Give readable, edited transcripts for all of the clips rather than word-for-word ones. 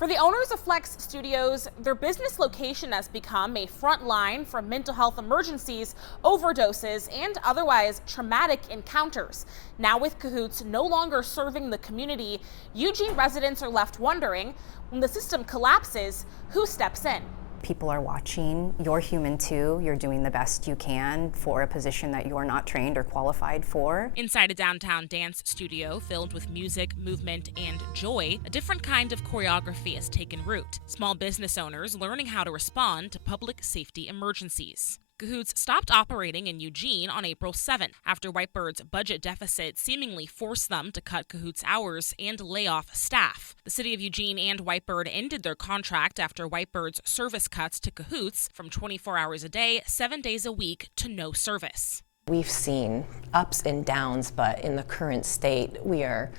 For the owners of Flex Studios, their business location has become a front line for mental health emergencies, overdoses, and otherwise traumatic encounters. Now with CAHOOTS no longer serving the community, Eugene residents are left wondering, when the system collapses, who steps in? People are watching. You're human too. You're doing the best you can for a position that you're not trained or qualified for. Inside a downtown dance studio filled with music, movement, and joy, a different kind of choreography has taken root. Small business owners learning how to respond to public safety emergencies. CAHOOTS stopped operating in Eugene on April 7th after Whitebird's budget deficit seemingly forced them to cut CAHOOTS hours and lay off staff. The city of Eugene and Whitebird ended their contract after Whitebird's service cuts to CAHOOTS from 24 hours a day, 7 days a week to no service. We've seen ups and downs, but in the current state, we are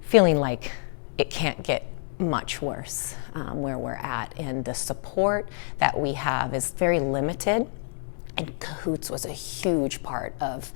feeling like it can't get much worse where we're at, and the support that we have is very limited. And CAHOOTS was a huge part of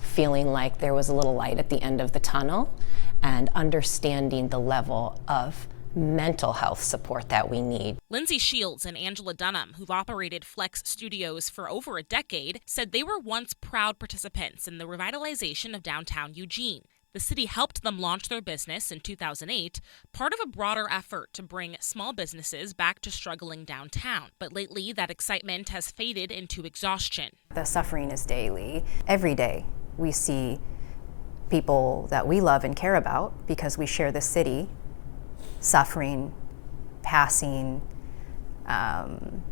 feeling like there was a little light at the end of the tunnel and understanding the level of mental health support that we need. Lindsay Shields and Angela Dunham, who've operated Flex Studios for over a decade, said they were once proud participants in the revitalization of downtown Eugene. The city helped them launch their business in 2008, part of a broader effort to bring small businesses back to struggling downtown. But lately, that excitement has faded into exhaustion. The suffering is daily. Every day, we see people that we love and care about because we share the city suffering, passing,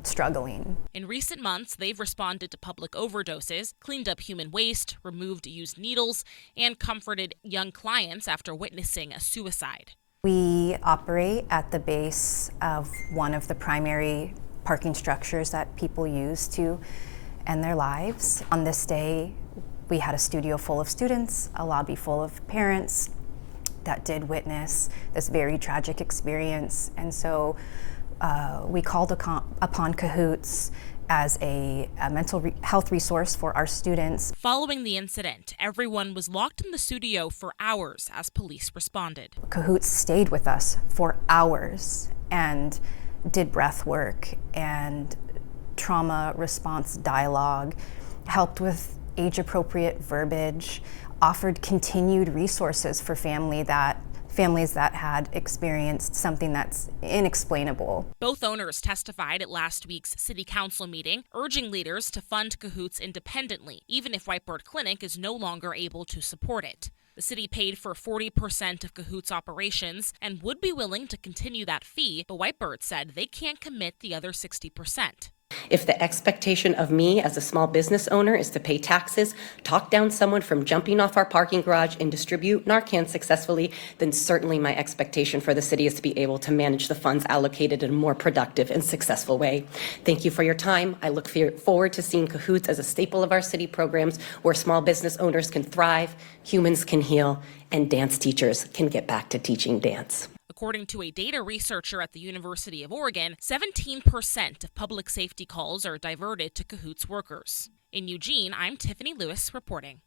struggling. In recent months, they've responded to public overdoses, cleaned up human waste, removed used needles, and comforted young clients after witnessing a suicide. We operate at the base of one of the primary parking structures that people use to end their lives. On this day, we had a studio full of students, a lobby full of parents that did witness this very tragic experience, and so we called upon CAHOOTS as a mental health resource for our students. Following the incident, everyone was locked in the studio for hours as police responded. CAHOOTS stayed with us for hours and did breath work and trauma response dialogue, helped with age-appropriate verbiage, offered continued resources for families that had experienced something that's inexplainable. Both owners testified at last week's city council meeting, urging leaders to fund CAHOOTS independently, even if Whitebird Clinic is no longer able to support it. The city paid for 40% of CAHOOTS operations and would be willing to continue that fee, but Whitebird said they can't commit the other 60%. If the expectation of me as a small business owner is to pay taxes, talk down someone from jumping off our parking garage and distribute Narcan successfully, then certainly my expectation for the city is to be able to manage the funds allocated in a more productive and successful way. Thank you for your time. I look forward to seeing CAHOOTS as a staple of our city programs where small business owners can thrive, humans can heal, and dance teachers can get back to teaching dance. According to a data researcher at the University of Oregon, 17% of public safety calls are diverted to CAHOOTS workers. In Eugene, I'm Tiffany Lewis reporting.